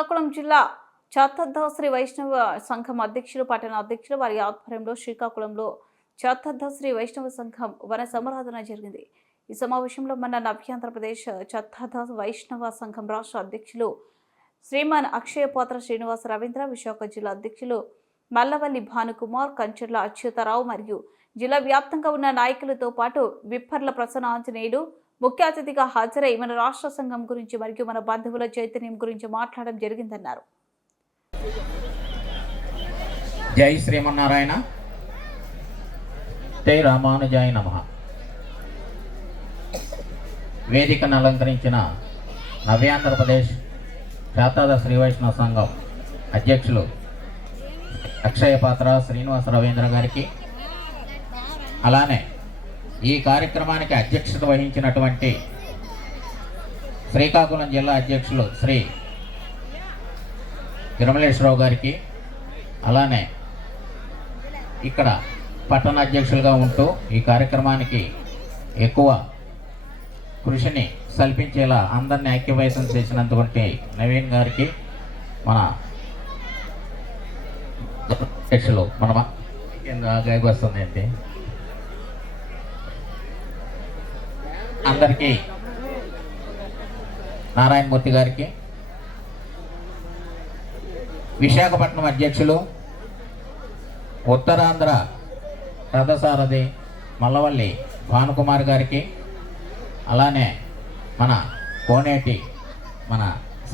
శ్రీకాకుళం జిల్లా చాతద్దా శ్రీ వైష్ణవ సంఘం అధ్యక్షులు పట్టణ అధ్యక్షులు వారి ఆధ్వర్యంలో శ్రీకాకుళంలో చాతద్దా శ్రీ వైష్ణవ సంఘం వన సమారాధన జరిగింది. ఈ సమావేశంలో మన నవ్యాంధ్రప్రదేశ్ చాతద్దా వైష్ణవ సంఘం రాష్ట్ర అధ్యక్షులు శ్రీమాన్ అక్షయపాత్ర శ్రీనివాస రవీంద్ర, విశాఖ జిల్లా అధ్యక్షులు మల్లవల్లి భానుకుమార్, కంచర్ల అచ్యుతరావు మరియు జిల్లా వ్యాప్తంగా ఉన్న నాయకులతో పాటు విప్పర్ల ప్రసన్న ఆంజనేయులు ముఖ్య అతిథిగా హాజరై మన రాష్ట్ర సంఘం గురించి మరియు మన బంధువుల చైతన్యం గురించి మాట్లాడడం జరిగిందన్నారు. జై శ్రీమన్నారాయణ, జై రామానుజాయ నమః. వేదికను అలంకరించిన నవ్యాంధ్రప్రదేశ్ చాతద్దా శ్రీ వైష్ణవ సంఘం అధ్యక్షులు అక్షయపాత్ర శ్రీనివాస రవీంద్ర గారికి, అలానే ఈ కార్యక్రమానికి అధ్యక్షత వహించినటువంటి శ్రీకాకుళం జిల్లా అధ్యక్షులు శ్రీ తిరుమలేశ్వరరావు గారికి, అలానే ఇక్కడ పట్టణ అధ్యక్షులుగా ఉంటూ ఈ కార్యక్రమానికి ఎక్కువ కృషిని సల్పించేలా అందరినీ ఐక్యవేశం చేసినందుకు నవీన్ గారికి, మన అధ్యక్షులు మన గాయకు వస్తుంది ఏంటి అందరికీ, నారాయణమూర్తి గారికి, విశాఖపట్నం అధ్యక్షులు ఉత్తరాంధ్ర రథసారథి మల్లవల్లి భానుకుమార్ గారికి, అలానే మన కోనేటి మన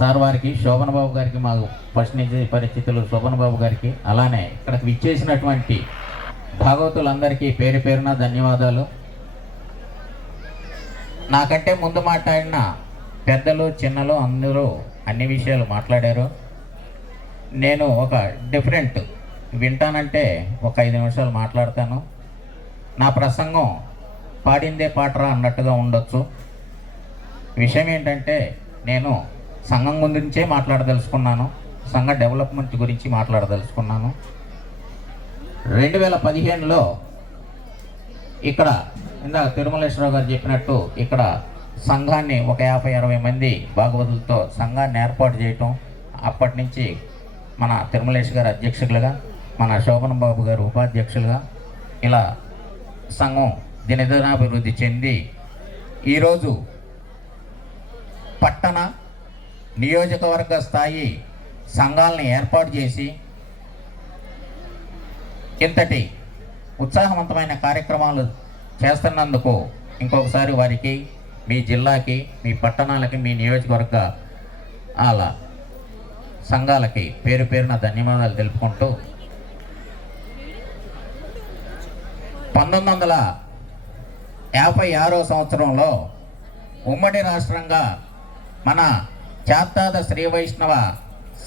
సార్ వారికి, శోభనబాబు గారికి, మాకు ఫస్ట్ నుంచి పరిస్థితులు శోభనబాబు గారికి, అలానే ఇక్కడికి విచ్చేసినటువంటి భాగవతులందరికీ పేరు పేరున ధన్యవాదాలు. నాకంటే ముందు మాట్లాడిన పెద్దలు చిన్నలు అందరూ అన్ని విషయాలు మాట్లాడారు. నేను ఒక డిఫరెంట్ వింటానంటే ఒక 5 నిమిషాలు మాట్లాడతాను. నా ప్రసంగం పాడిందే పాటరా అన్నట్టుగా ఉండొచ్చు. విషయం ఏంటంటే నేను సంఘం గురించే మాట్లాడదలుచుకున్నాను, సంఘ డెవలప్మెంట్ గురించి మాట్లాడదలుచుకున్నాను. 2015లో ఇక్కడ ఇందాక తిరుమలేశ్వరరావు గారు చెప్పినట్టు ఇక్కడ సంఘాన్ని ఒక 50-60 మంది భాగవతులతో సంఘాన్ని ఏర్పాటు చేయటం, అప్పటి నుంచి మన తిరుమలేశ్వర గారు అధ్యక్షులుగా, మన శోభన్ బాబు గారు ఉపాధ్యక్షులుగా ఇలా సంఘం దినదినాభివృద్ధి చెంది ఈరోజు పట్టణ నియోజకవర్గ స్థాయి సంఘాలని ఏర్పాటు చేసి ఇంతటి ఉత్సాహవంతమైన కార్యక్రమాలు చేస్తున్నందుకు ఇంకొకసారి వారికి, మీ జిల్లాకి, మీ పట్టణాలకి, మీ నియోజకవర్గ అలా సంఘాలకి పేరు పేరున ధన్యవాదాలు తెలుపుకుంటూ 1956వ సంవత్సరంలో ఉమ్మడి రాష్ట్రంగా మన చాతద్దా శ్రీ వైష్ణవ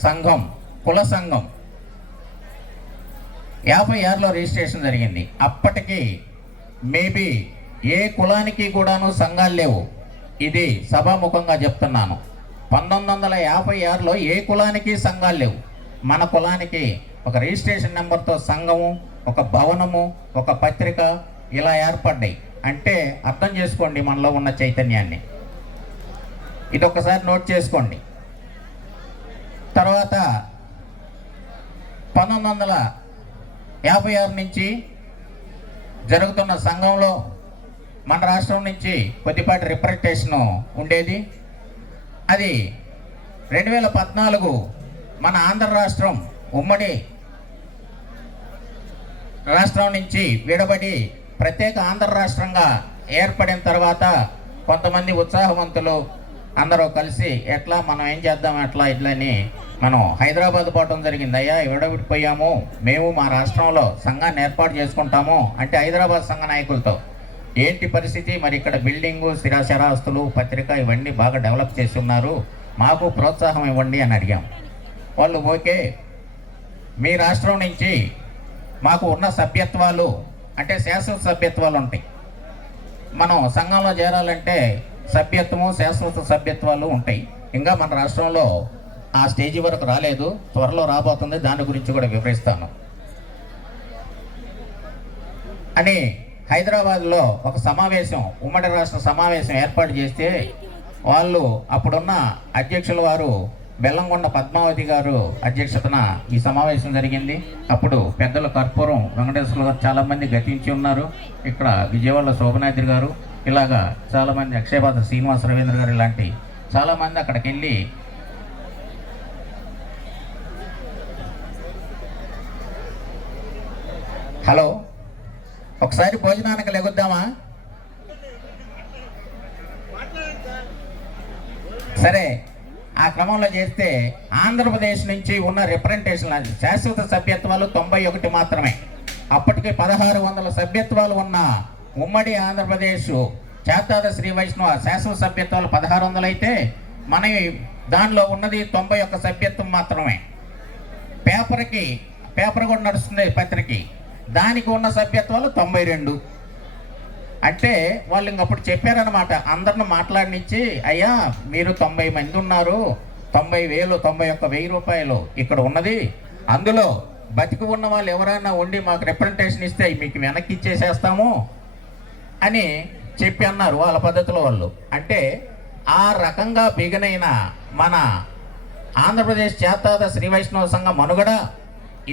సంఘం కుల సంఘం 56లో రిజిస్ట్రేషన్ జరిగింది. అప్పటికి మేబీ ఏ కులానికి కూడాను సంఘాలు లేవు. ఇది సభాముఖంగా చెప్తున్నాను. 1956లో ఏ కులానికి సంఘాలు లేవు. మన కులానికి ఒక రిజిస్ట్రేషన్ నెంబర్తో సంఘము, ఒక భవనము, ఒక పత్రిక ఇలా ఏర్పడ్డాయి. అంటే అర్థం చేసుకోండి మనలో ఉన్న చైతన్యాన్ని. ఇది ఒకసారి నోట్ చేసుకోండి. తర్వాత 1956 నుంచి జరుగుతున్న సంఘంలో మన రాష్ట్రం నుంచి కొద్దిపాటి రిప్రజెంటేషన్ ఉండేది. అది 2014 మన ఆంధ్ర రాష్ట్రం ఉమ్మడి రాష్ట్రం నుంచి విడబడి ప్రత్యేక ఆంధ్ర రాష్ట్రంగా ఏర్పడిన తర్వాత కొంతమంది ఉత్సాహవంతులు అందరూ కలిసి ఎట్లా మనం ఏం చేద్దాం ఎట్లా ఇట్లని మనం హైదరాబాద్ పోవడం జరిగింది. అయ్యా విడబడిపోయాము, మేము మా రాష్ట్రంలో సంఘాన్ని ఏర్పాటు చేసుకుంటాము అంటే హైదరాబాద్ సంఘ నాయకులతో ఏంటి పరిస్థితి, మరి ఇక్కడ బిల్డింగు, స్థిరాస్తులు, పత్రిక ఇవన్నీ బాగా డెవలప్ చేసి ఉన్నారు, మాకు ప్రోత్సాహం ఇవ్వండి అని అడిగాం. వాళ్ళు ఓకే, మీ రాష్ట్రం నుంచి మాకు ఉన్న సభ్యత్వాలు అంటే శాశ్వత సభ్యత్వాలు ఉంటాయి. మనం సంఘంలో చేరాలంటే సభ్యత్వము, శాశ్వత సభ్యత్వాలు ఉంటాయి. ఇంకా మన రాష్ట్రంలో ఆ స్టేజీ వరకు రాలేదు, త్వరలో రాబోతుంది, దాని గురించి కూడా వివరిస్తాను అని హైదరాబాద్లో ఒక సమావేశం, ఉమ్మడి రాష్ట్ర సమావేశం ఏర్పాటు చేస్తే వాళ్ళు అప్పుడున్న అధ్యక్షుల వారు బెల్లంకొండ పద్మావతి గారు అధ్యక్షతన ఈ సమావేశం జరిగింది. అప్పుడు పెద్దల కర్పూరం వెంకటేశ్వర గారు చాలామంది గతించి ఉన్నారు. ఇక్కడ విజయవాడ శోభనాద్రి గారు, ఇలాగా చాలామంది అక్షయపాత్ర శ్రీనివాస రవీంద్ర గారు, ఇలాంటి చాలామంది అక్కడికి వెళ్ళి హలో ఒకసారి భోజనానికి లెగుద్దామా? సరే, ఆ క్రమంలో చేస్తే ఆంధ్రప్రదేశ్ నుంచి ఉన్న రిప్రజెంటేషన్ శాశ్వత సభ్యత్వాలు 91 మాత్రమే. అప్పటికి 1600 సభ్యత్వాలు ఉన్న ఉమ్మడి ఆంధ్రప్రదేశ్ చేతాద శ్రీ వైష్ణవ శాశ్వత సభ్యత్వాలు 1600 అయితే మన దానిలో ఉన్నది 91 సభ్యత్వం మాత్రమే. పేపర్ కూడా నడుస్తుంది పత్రిక, దానికి ఉన్న సభ్యత్వాలు 92. అంటే వాళ్ళు ఇంకప్పుడు చెప్పారనమాట, అందరిని మాట్లాడినిచ్చి, అయ్యా మీరు 90 మంది ఉన్నారు, 90,000 91,000 రూపాయలు ఇక్కడ ఉన్నది, అందులో బతికి ఉన్న వాళ్ళు ఎవరైనా ఉండి మాకు రిప్రజెంటేషన్ ఇస్తే మీకు వెనక్కి ఇచ్చేసేస్తాము అని చెప్పి అన్నారు వాళ్ళ పద్ధతిలో వాళ్ళు. అంటే ఆ రకంగా బిగనైన మన ఆంధ్రప్రదేశ్ చేతాద శ్రీ వైష్ణవ సంఘం మనుగడ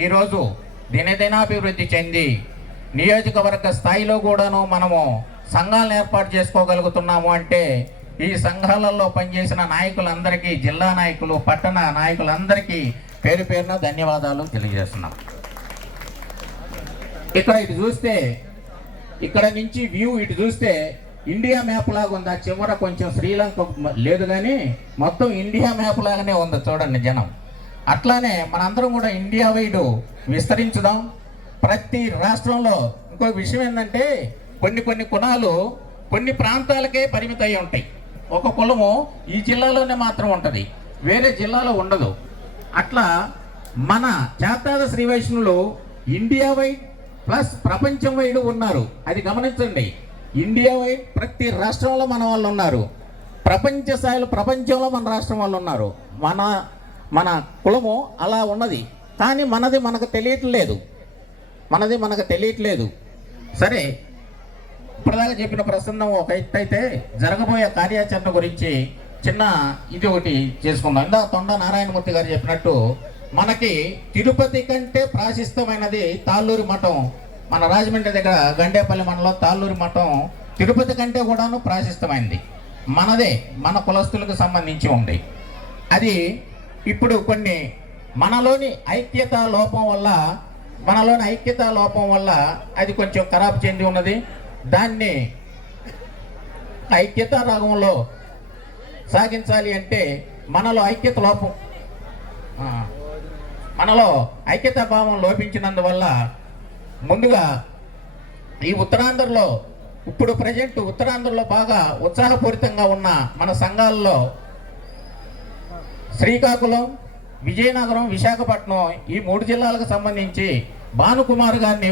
ఈరోజు దినదినాభివృద్ధి చెంది నియోజకవర్గ స్థాయిలో కూడాను మనము సంఘాలను ఏర్పాటు చేసుకోగలుగుతున్నాము. అంటే ఈ సంఘాలలో పనిచేసిన నాయకులందరికీ, జిల్లా నాయకులు, పట్టణ నాయకులందరికీ పేరు పేరున ధన్యవాదాలు తెలియజేస్తున్నాం. ఇక్కడ ఇటు చూస్తే, ఇక్కడ నుంచి వ్యూ ఇటు చూస్తే ఇండియా మ్యాప్ లాగా ఉంది. ఆ చివర కొంచెం శ్రీలంక లేదు కానీ మొత్తం ఇండియా మ్యాప్ లాగానే ఉంది చూడండి జనం. అట్లానే మనందరం కూడా ఇండియా వైడ్ విస్తరించుదాం. ప్రతి రాష్ట్రంలో ఇంకో విషయం ఏంటంటే కొన్ని కులాలు కొన్ని ప్రాంతాలకే పరిమితం అయి ఉంటాయి. ఒక కులము ఈ జిల్లాలోనే మాత్రం ఉంటుంది, వేరే జిల్లాలో ఉండదు. అట్లా మన చేతాద శ్రీ వైష్ణవులు ఇండియా వైడ్ ప్లస్ ప్రపంచం వైడ్ ఉన్నారు. అది గమనించండి. ఇండియా వైడ్ ప్రతి రాష్ట్రంలో మన వాళ్ళు ఉన్నారు, ప్రపంచ స్థాయిలో ప్రపంచంలో మన రాష్ట్రం వాళ్ళు ఉన్నారు. మన కులము అలా ఉన్నది, కానీ మనది మనకు తెలియట్లేదు. సరే, ఇప్పటిదాకా చెప్పిన ప్రసంగం ఒక ఎత్తు అయితే, జరగబోయే కార్యాచరణ గురించి చిన్న ఇది ఒకటి చేసుకుందాం. ఇందాక తొండ నారాయణమూర్తి గారు చెప్పినట్టు మనకి తిరుపతి కంటే ప్రాశస్తమైనది తాళ్ళూరి మఠం. మన రాజమండ్రి దగ్గర గండేపల్లి మండలం తాళ్ళూరి మఠం తిరుపతి కంటే కూడాను ప్రాశస్తమైనది. మనదే, మన కులస్తులకు సంబంధించి ఉంది. అది ఇప్పుడు కొన్ని మనలోని ఐక్యతా లోపం వల్ల అది కొంచెం ఖరాబ్ చెంది ఉన్నది. దాన్ని ఐక్యతా రాగంలో సాగించాలి అంటే మనలో ఐక్యతా భావం లోపించినందువల్ల ముందుగా ఈ ఉత్తరాంధ్రలో ఇప్పుడు ప్రజెంట్ ఉత్తరాంధ్రలో బాగా ఉత్సాహపూరితంగా ఉన్న మన సంఘాల్లో శ్రీకాకుళం, విజయనగరం, విశాఖపట్నం ఈ 3 జిల్లాలకు సంబంధించి భానుకుమార్ గారిని